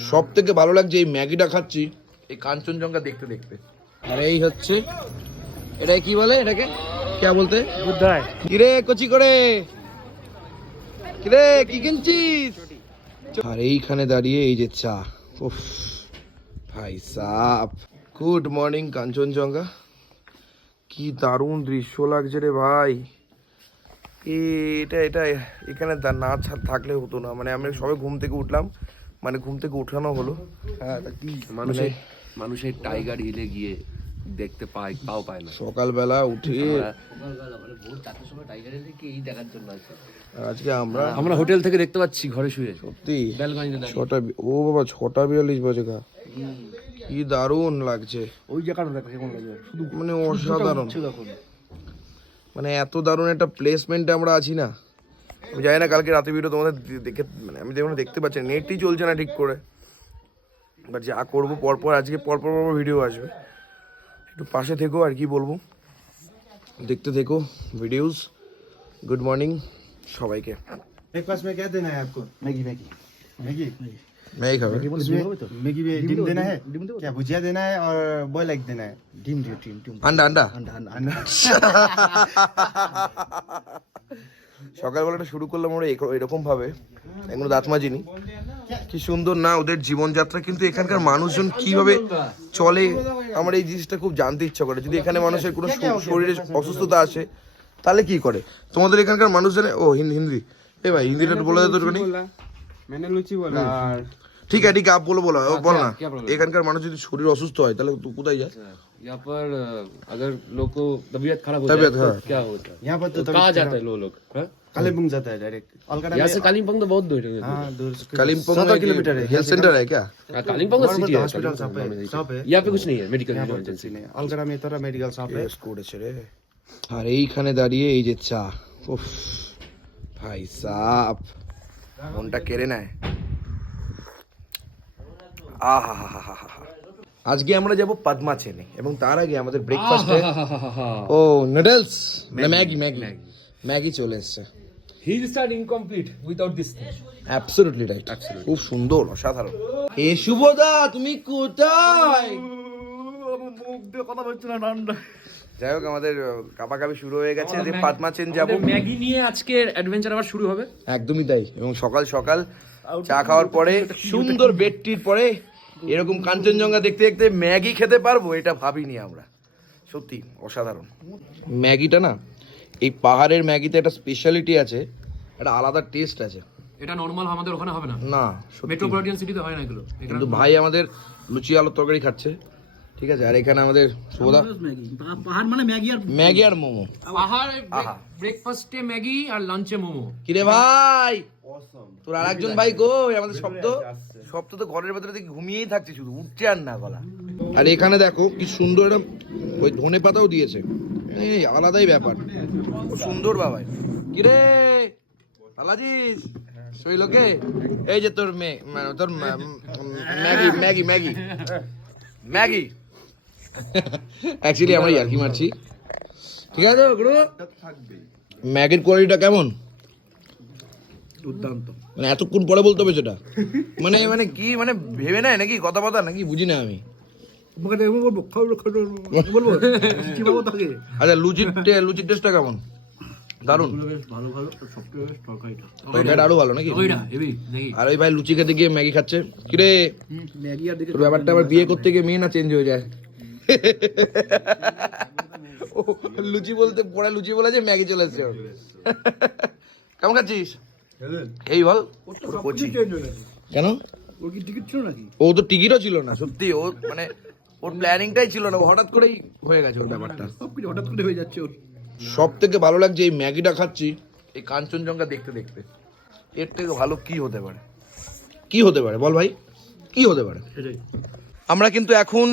সব থেকে ভালো লাগছে এই ম্যাগিটা খাচ্ছি। এই কাঞ্চনজঙ্ঘা দেখতে দেখতে। আর এই হচ্ছে এটাই কি বলে এটাকে? কে বলতে? কিরে কচি করে? কিরে কি কিনছিস? আর এইখানে দাঁড়িয়ে এই যে চা। উফ ভাই সাপ গুড মর্নিং কাঞ্চনজঙ্ঘা। কি দারুণ দৃশ্য লাগছে রে ভাই। এ- এটা এটা এখানে না থাকলে হতো না। মানে আমি সবে ঘুম থেকে উঠলাম। মানে ঘুম থেকে উঠানো হলো। হ্যাঁ মানুষের মানুষের টাইগার হিলে গিয়ে দেখতে পায় তাও পায় না। সকালবেলা উঠে আজকে আমরা আমরা হোটেল থেকে দেখতে পাচ্ছি ঘরে শুয়ে। সত্যি? ছটা ও বাবা ছটা বিয়াল্লিশ বাজে গা। কি দারুণ লাগছে। ওই জায়গাটা দেখো কেমন লাগে শুধু মানে অসাধারণ। মানে এত দারুণ একটা প্লেসমেন্টে আমরা আছি না। আমি জানি না কালকে রাতে ভিডিও তোমাদের দে- দেখে মানে আমি দেখুন দেখতে পাচ্ছি না নেটই চলছে না ঠিক করে বাট যা করবো পরপর আজকে পরপর পরপর ভিডিও আসবে একটু পাশে থেকো আর কি বলবো দেখতে থেকো ভিডিওস গুড মর্নিং সবাইকে ब्रेकफास्ट में क्या देना है आपको ম্যাগি ম্যাগি मैगी ম্যাগি খাবে इसमें मैगी में डिम देना है ডিম দেবো क्या भुजिया देना है और बॉयल एग देना है ডিম দিও ডিম ডিম আন্ডা আন্ডা আন্ডা আন্ডা সকালবেলাটা শুরু করলাম এরকম ভাবে এখন দাঁত মাজিনি কি সুন্দর না ওদের জীবনযাত্রা কিন্তু এখানকার মানুষজন কীভাবে চলে আমার এই জিনিসটা খুব জানতে ইচ্ছা করে। যদি এখানে মানুষের কোনো শরীরে অসুস্থতা আসে তাহলে কি করে? তোমাদের এখানকার মানুষজন ও হিন্দি। এ ভাই হিন্দিটা বলে দেয় তোর ঠিক আছে ঠিক আপ বলো বলো বল না। এখানকার মানুষ যদি শরীর অসুস্থ হয় তাহলে কোথায় যায়? यहाँ पर अ, अगर लोग को तबीयत खराब हो तबीयत, जाए तो हाँ। क्या होता है यहाँ पर तो तो कहाँ जाता है लोग लोग हाँ? कालीबंग जाता है डायरेक्ट अलकड़ा यहाँ में से कालिम्पोंग तो बहुत दूर है हाँ दूर से कालिम्पोंग सत्रह किलोमीटर है हेल्थ सेंटर है क्या हाँ, कालिम्पोंग का सिटी है हॉस्पिटल शॉप है कालिम्पोंग शॉप है यहाँ पे कुछ नहीं है मेडिकल यहाँ पर इमरजेंसी कुछ नहीं है अलकड़ा में थोड़ा मेडिकल शॉप है বেশ করেছে রে আর এইখানে দাঁড়িয়ে এই যে চা উফ ভাই সাপ মনটা কেড়ে নেয় আহা আজকে আমরা যাব পদ্মা চেনে এবং তার আগে আমাদের ব্রেকফাস্টে ও নুডলস ম্যাগি ম্যাগি ম্যাগি চলে এসছে। Start incomplete without this thing. Absolutely right খুব সুন্দর অসাধারণ। এ শুভদা তুমি কোথায়? মুখ দিয়ে কথা বলছে না ঠান্ডা। যাই হোক আমাদের কাপাকাপি শুরু হয়ে গেছে যে পদ্মা চেন যাব। ম্যাগি নিয়ে আজকের অ্যাডভেঞ্চার আবার শুরু হবে। একদমই তাই এবং সকাল সকাল চা খাওয়ার পরে সুন্দর বেডটির পরে এরকম কাঞ্চনজঙ্ঘা দেখতে দেখতে ম্যাগি খেতে পারব এটা ভাবিনি আমরা। সত্যি অসাধারণ। ম্যাগিটা না এই পাহাড়ের ম্যাগিতে একটা স্পেশালিটি আছে একটা আলাদা টেস্ট আছে। এটা নর্মাল আমাদের ওখানে হবে না? না। মেট্রোপলিটন সিটিতে হয় না এগুলো। কিন্তু ভাই আমাদের লুচি আলুর তরকারি খাচ্ছে ঠিক আছে? আর এখানে আমাদের ম্যাগি পাহাড় মানে ম্যাগি আর ম্যাগি আর মোমো। পাহাড় ব্রেকফাস্টে ম্যাগি আর লাঞ্চে মোমো। কিরে ভাই! তোর আর একজন ভাই গো আমাদের শব্দ। শব্দ তো ঘরের ভেতরে দেখি ঘুমিয়েই থাকছে শুধু উঠছে আর না গলা। আর এখানে দেখো কি সুন্দর একটা ওই ধনে পাতাও দিয়েছে। এই আলাদাই ব্যাপার। খুব সুন্দর বাবাই কিরে আলাজিস সেই লোকে এই যে তোর মেয়ে মানে তোর মা- Maggi Maggi Maggi. Maggi. Actually আমরা ইয়ার্কি মারছি। ঠিক আছে গুরু? ম্যাগির কোয়ালিটিটা কেমন? দুর্দান্ত। মানে এতক্ষণ পরে বলতে হবে সেটা। মানে মানে কি মানে ভেবে নেয় নাকি? কথা কথা নাকি? বুঝি না আমি। আচ্ছা লুচির লুচির টেস্টটা কেমন? দারুণ তরকারিটা। আরও ভালো নাকি? ওইটা হেভি নাকি? আর ওই ভাই লুচি খেতে গিয়ে ম্যাগি খাচ্ছে। কিরে? ম্যাগি আর দিকে তোর ব্যাপারটা আবার বিয়ে করতে গিয়ে মেয়ে না চেঞ্জ হয়ে যায়? ও, লুচি বলতে পরে লুচি বলে যে ম্যাগি চলে এসছে। ওর। কেমন খাচ্ছিস? এই বল। কচি। কেন? ওর কি টিকিট ছিল নাকি? ও তো টিকিটও ছিল না সত্যি। ও মানে ওর প্ল্যানিংটাই ছিল না হঠাৎ করেই হয়ে গেছে ওর ব্যাপারটা। সবকিছু হঠাৎ করে হয়ে যাচ্ছে ওর। সব থেকে ভালো লাগছে এই ম্যাগিটা খাচ্ছি এই কাঞ্চনজঙ্ঘা দেখতে দেখতে। এর থেকে ভালো কি হতে পারে? কি হতে পারে? বল ভাই কি হতে পারে? আমরা কিন্তু এখন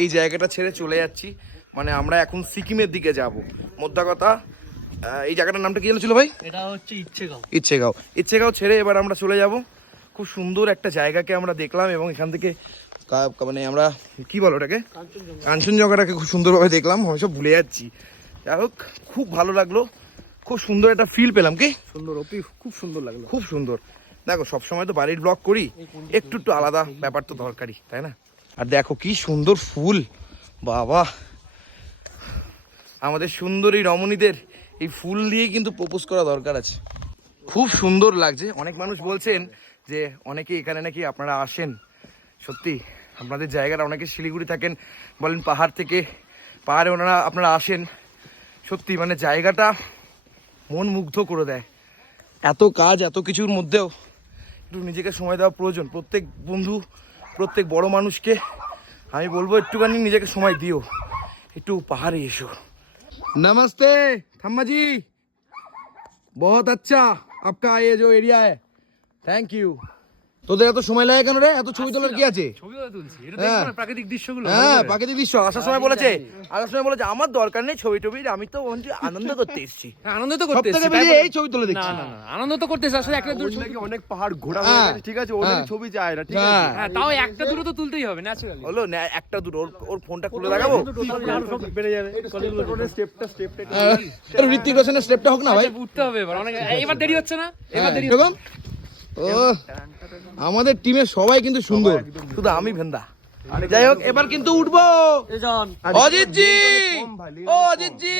এই জায়গাটা ছেড়ে চলে যাচ্ছি। মানে আমরা এখন সিকিমের দিকে যাব। মোদ্দা কথা এই জায়গাটার নামটা কি ছিল ভাই? এটা হচ্ছে ইচ্ছে গাও ইচ্ছেগাঁও। ইচ্ছেগাঁও ছেড়ে এবার আমরা চলে যাব। খুব সুন্দর একটা জায়গাকে আমরা দেখলাম এবং এখান থেকে মানে আমরা কি বলো ওটাকে? কাঞ্চনজঙ্ঘাটাকে খুব সুন্দরভাবে দেখলাম। আমি সব ভুলে যাচ্ছি। যাই হোক খুব ভালো লাগল। খুব সুন্দর একটা ফিল পেলাম কি? সুন্দর অতি খুব সুন্দর লাগল। খুব সুন্দর। দেখো সবসময় তো বাড়ির ব্লগ করি। একটু একটু আলাদা ব্যাপার তো দরকারি তাই না? আর দেখো কি সুন্দর ফুল। বাবা! আমাদের সুন্দরী রমণীদের এই ফুল দিয়ে কিন্তু প্রপোজ করা দরকার আছে। খুব সুন্দর লাগছে। অনেক মানুষ বলছেন যে অনেকে এখানে নাকি আপনারা আসেন। সত্যি, আপনাদের জায়গাটা অনেকে শিলিগুড়ি থাকেন, বলেন পাহাড় থেকে পাহাড়ে ওনারা আপনারা আসেন। সত্যি মানে জায়গাটা মন মুগ্ধ করে দেয়। এত কাজ, এত কিছুর মধ্যেও একটু নিজেকে সময় দেওয়া প্রয়োজন। প্রত্যেক বন্ধু, প্রত্যেক বড় মানুষকে আমি বলব, একটুখানি নিজেকে সময় দিও। একটু পাহাড়ে এসো। नमस्ते थम्मा जी। बहुत अच्छा आपका ये जो एरिया है। थैंक यू তোদের এত সময় লাগে কেন রে? এত ছবি তোলার কি আছে? ছবি তুলছি। এটা হ্যাঁ। প্রাকৃতিক দৃশ্যগুলো। হ্যাঁ প্রাকৃতিক দৃশ্য। আসার সময় বলেছে আসার সময় বলেছে আমার দরকার নেই ছবি টবি আমি তো আনন্দ করতে এসেছি। হ্যাঁ, আনন্দ তো করতে এই ছবি তুলে না দেখছি আনন্দ তো করতে আসলে একটা ছবি অনেক পাহাড় ঘোরা হয়ে গেছে, ঠিক আছে ওর ছবি যায় না ঠিক হ্যাঁ। হ্যাঁ তাও একটা দুটো তো তুলতেই হবে ন্যাচারালি হলো না একটা দুটো ওর ওর ফোনটা খুলে দেখাবো? হ্যাঁ, একটু ঋত্বিক রোশনের স্টেপটা হোক না ভাই। উঠতে হবে এবার অনেক এবার দেরি হচ্ছে না? এবার দেরি হ্যাঁ, এরকম ও আমাদের টিমের সবাই কিন্তু সুন্দর। শুধু আমি ভেন্দা। যাই হোক এবার কিন্তু উঠবো। অজিত জি! ও Ajit ji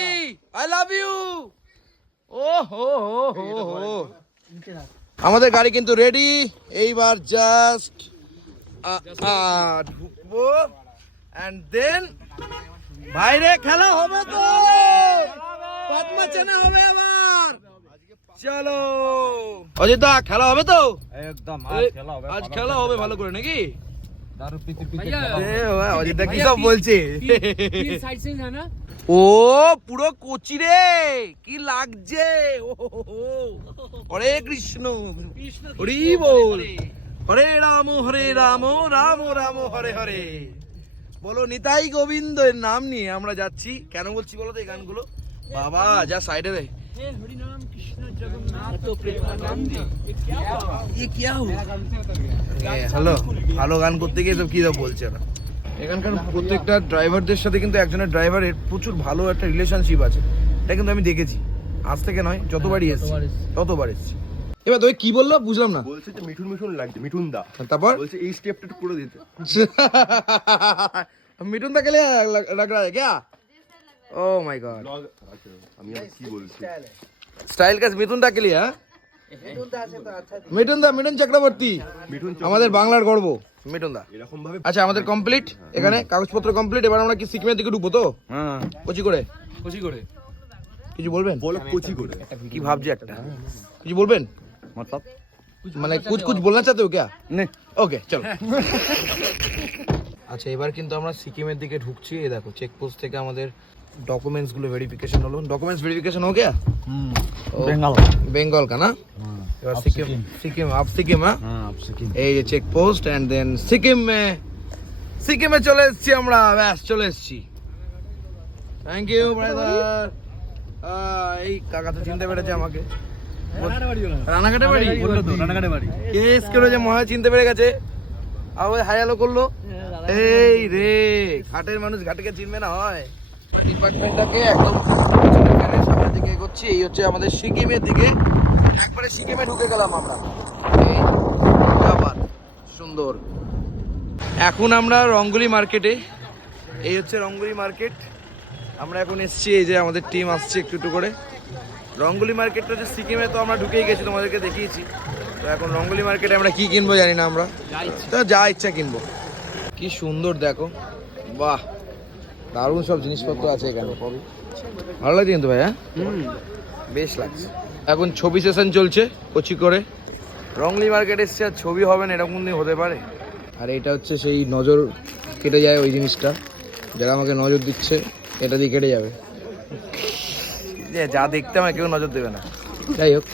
I love you ও হো হো হো হো। আমাদের গাড়ি কিন্তু রেডি এইবার জাস্ট ঢুকবো। এন্ড দেন বাইরে খেলা হবে তো। পদ্মা চেনা হবে আবার। চলো। অজিতা খেলা হবে তো? একদম আজ খেলা হবে ভালো করে নাকি? দারু পিতি পিতি ভাইয়া, এ বাবা, অজিতা কি সব বলছে? সাইড সিন হয় না? ও পুরো কোচি রে! কি লাগছে? ও হো হো। হরে কৃষ্ণ। হরি বল। হরে। রাম হরে রাম রাম রাম হরে হরে। বলো নিতাই গোবিন্দ এর নাম নিয়ে আমরা যাচ্ছি। কেন বলছি বলো তো এই গানগুলো? বাবা যা সাইডে রে। হ্যালো ভালো গান করতে গিয়ে সব কি সব বলছে ওরা এখানকার প্রত্যেকটা ড্রাইভারদের সাথে কিন্তু একজনের ড্রাইভারের প্রচুর ভালো একটা রিলেশনশিপ আছে এটা কিন্তু আমি দেখেছি আজ থেকে নয় যতবারই এসেছি ততবার এসেছি এবার তুমি কি বললো বুঝলাম না বলছে যে মিঠুন মিঠুন লাগছে মিঠুন দা তারপর বলছে এই স্টেপটা একটু করে দিতে मिठुन दा के लिए लग, लग ও মাই গড আমি কি বলছি? স্টাইল কাজ মিথুন ডাকে লিয়া মিঠুন দা হ্যাঁ? মিঠুন চক্রবর্তী। আমাদের বাংলার গর্ব মিঠুন দা। আচ্ছা আমাদের কমপ্লিট হ্যাঁ। এখানে কাগজপত্র কমপ্লিট এবার আমরা কি সিকিমের দিকে ঢুকবো তো? হ্যাঁ। করে। কোচি করে। কিছু বলবেন? বলো কোচি করে। কি ভাবছি একটা। কিছু বলবেন? মতলব? মানে কুচ কুচ বলনা চাতে হো ক্যা নে। ওকে চলো। আচ্ছা এবার কিন্তু আমরা সিকিমের দিকে ঢুকছি এই দেখো চেকপোস্ট থেকে আমাদের ডকুমেন্টসগুলো ভেরিফিকেশন হলো। ডকুমেন্টস ভেরিফিকেশন वेरिफिकेशन গিয়া? হুম। বেঙ্গল। বেঙ্গল কা না? এবার সিকিম সিকিম। আপ সিকিম হ্যাঁ? হ্যাঁ আপ সিকিম। এই যে check post and then Sikkim মে সিকিমে চলে এসেছি আমরা। ব্যাস চলে এসেছি। থ্যাংক ইউ ব্রাদার এই কাকা তো চিনতে পেরেছে আমাকে। রানাঘাটে বাড়ি? রানাঘাটে বাড়ি কেস যে মহা চিনতে পেরে গেছে? আর ওই হাই করল? হ্যাঁ, এই রে ঘাটের মানুষ ঘাটকে চিনবে না হয়। ডিপার্টমেন্টটাকে একদম সামনের দিকে এগোচ্ছি। এই হচ্ছে আমাদের সিকিমের দিকে। একবারে সিকিমে ঢুকে গেলাম আমরা। সুন্দর। এখন আমরা রঙ্গুলি মার্কেটে। এই হচ্ছে রঙ্গুলি মার্কেট। আমরা এখন এসেছি এই যে আমাদের টিম আসছে একটু একটু করে। রঙ্গুলি মার্কেটটা হচ্ছে সিকিমে তো আমরা ঢুকেই গেছি তোমাদেরকে দেখিয়েছি। তো এখন রঙ্গুলি মার্কেটে আমরা কি কিনবো জানি না আমরা। তো যা ইচ্ছা কিনবো। কি সুন্দর দেখো। বাহ! দারুণ সব জিনিসপত্র আছে এখানে। ভালো লাগছে কিন্তু ভাই হ্যাঁ বেশ লাগছে। এখন ছবি সেশন চলছে কচি করে। রংলি মার্কেট এসছে আর ছবি হবে না এরকম দিন হতে পারে। আর এটা হচ্ছে সেই নজর কেটে যায় ওই জিনিসটা। যারা আমাকে নজর দিচ্ছে এটা দিয়ে কেটে যাবে। যে যা দেখতে আমার কেউ নজর দেবে না। যাই হোক।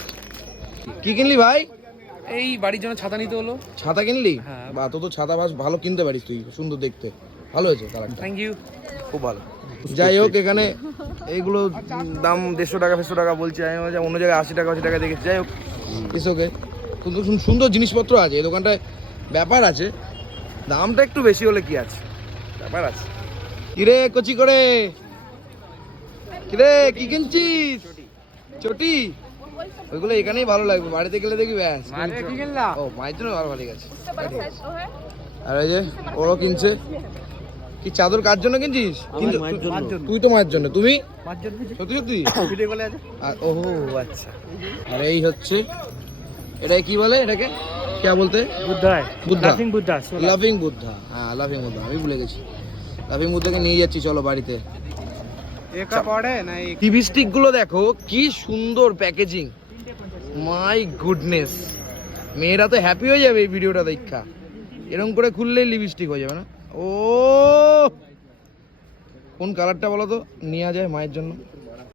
কি কিনলি ভাই? এই বাড়ির জন্য ছাতা নিতে হলো। ছাতা কিনলি? হ্যাঁ। বা তো তো ছাতা বাস ভালো কিনতে পারিস তুই সুন্দর দেখতে। ভালো হয়েছে কালারটা। থ্যাংক ইউ খুব ভালো। যাই হোক এখানে এইগুলো দাম দেড়শো টাকা ফেরশো টাকা বলছি আমি বলছি অন্য জায়গায় আশি টাকা আশি টাকা দেখেছি। যাই হোক। ইসোকে কিন্তু সুন- সুন্দর জিনিসপত্র আছে। এই দোকানটায় ব্যাপার আছে। দামটা একটু বেশি হলে কি আছে? ব্যাপার আছে। কিরে কচি করে? কিরে কি কিনছিস? চটি? ওইগুলো এখানেই ভালো লাগবে। বাড়িতে গেলে দেখবি ব্যাস। আরে কি কিনলা ও মায়ের জন্য ভালো ভালো গেছে আর এই যে ওরও কিনছে। কি চাদর কার জন্য কিনছিস? তুই তো মায়ের জন্য। তুমি? সত্যি সত্যি? আর ওহো আচ্ছা। আর এই হচ্ছে এটা কি বলে এটাকে? কে বলতে? বুদ্ধা। বুদ্ধা। বুদ্ধা লাফিং বুদ্ধা। হ্যাঁ লাফিং বুদ্ধা আমি ভুলে গেছি। লাফিং বুদ্ধাকে নিয়ে যাচ্ছি চলো বাড়িতে। একা পড়ে না এই টিভি স্টিকগুলো দেখো কি সুন্দর প্যাকেজিং মাই গুডনেস মেয়েরা তো হ্যাপি হয়ে যাবে এই ভিডিওটা দেখা। এরকম করে খুললেই লিপস্টিক হয়ে যাবে না? ও কোন কালারটা বলো তো? নেওয়া যায় মায়ের জন্য।